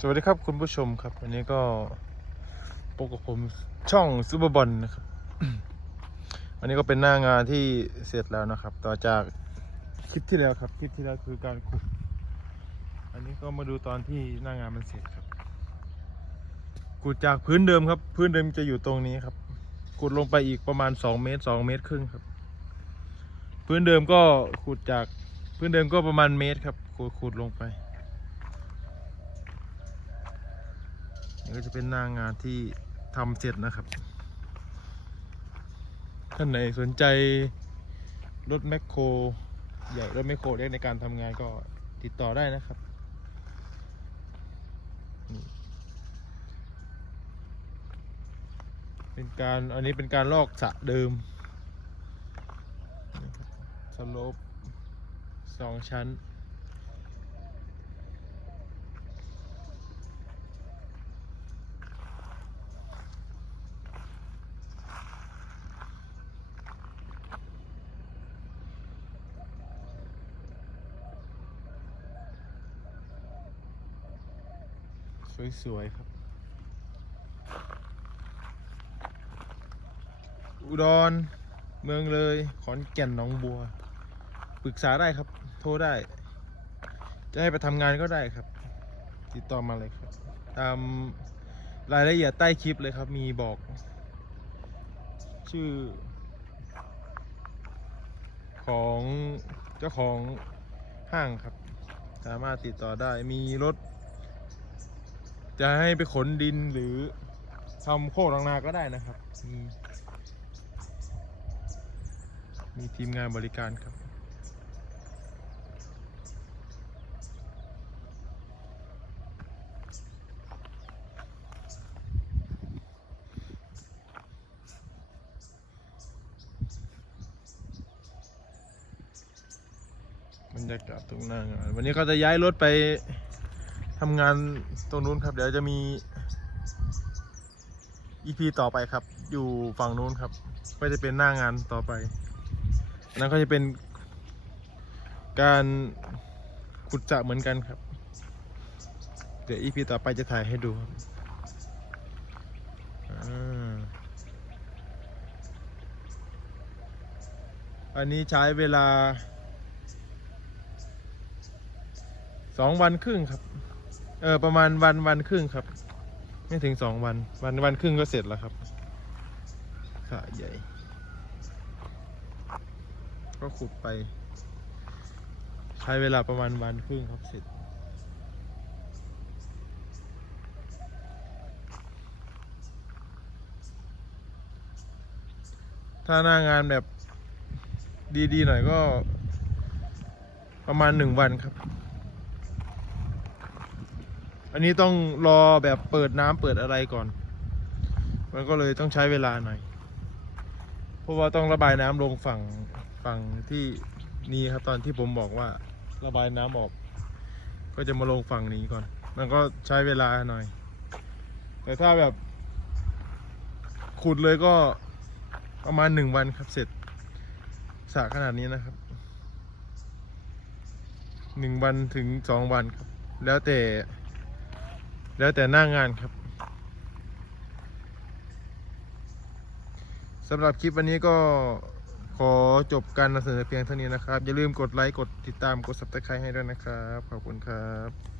สวัสดีครับคุณผู้ชมครับ วันนี้ก็พบกับผมช่องซูเปอร์บอลนะครับ วันนี้ก็เป็นหน้างานที่เสร็จแล้วนะครับ ต่อจากคลิปที่แล้วครับ คลิปที่แล้วคือการขุด อันนี้ก็มาดูตอนที่หน้างานมันเสร็จครับขุดจากพื้นเดิมครับ พื้นเดิมจะอยู่ตรงนี้ครับขุดลงไปอีกประมาณ2เมตร2เมตรครึ่งครับ พื้นเดิมก็ขุดจากพื้นเดิมก็ประมาณเมตรครับขุดขุดลงไป ก็จะเป็นหน้างานที่ทำเสร็จนะครับ ท่านไหนสนใจรถแมคโครใหญ่รถแมคโครเล็กในการทำงานก็ติดต่อได้นะครับเป็นการอันนี้เป็นการลอกสระเดิมนี่ครับสโลปสองชั้น สวยๆครับ อุดร เมืองเลย ขอนแก่นหนองบัว ปรึกษาได้ครับ โทรได้ จะให้ไปทำงานก็ได้ครับ ติดต่อมาเลยครับ ตามรายละเอียดใต้คลิปเลยครับ มีบอก ชื่อ ของเจ้าของห้างครับ สามารถติดต่อได้มีรถ จะให้ไปขนดินหรือทำโคกรังนาก็ได้นะครับมีมีทีมงานบริการครับ บรรยากาศตรงหน้างานวันนี้ก็จะย้ายรถไป ทำงานตรงนู้นครับ เดี๋ยวจะมี EP ต่อไปครับ อยู่ฝั่งนู้นครับ ก็จะเป็นหน้างานต่อไปอันนั้นก็จะเป็นการขุดจะเหมือนกันครับ เดี๋ยว EP ต่อไปจะถ่ายให้ดูครับอันนี้ใช้เวลาสองวันครึ่งครับ ออประมาณวันวันครึ่งครับ ไม่ถึงสองวัน วันวันครึ่งก็เสร็จแล้วครับสระใหญ่ ก็ขุดไป ใช้เวลาประมาณวันครึ่งครับเสร็จถ้าหน้างานแบบดีๆหน่อยก็ประมาณหนึ่งวันครับ อันนี้ต้องรอแบบเปิดน้ำเปิดอะไรก่อน มันก็เลยต้องใช้เวลาหน่อย เพราะว่าต้องระบายน้ำลงฝั่งฝั่งที่นี้ครับตอนที่ผมบอกว่าระบายน้ำออก ก็จะมาลงฝั่งนี้ก่อน มันก็ใช้เวลาหน่อย แต่ถ้าแบบ ขุดเลยก็ประมาณหนึ่งวันครับเสร็จสระขนาดนี้นะครับหนึ่งวันถึงสองวันครับ แล้วแต่ แล้วแต่หน้างานครับสำหรับคลิปวันนี้ก็ขอจบการนำเสนอเพียงเท่านี้นะครับ อย่าลืมกดไลค์ กดติดตามกด subscribe ให้ด้วยนะครับ ขอบคุณครับ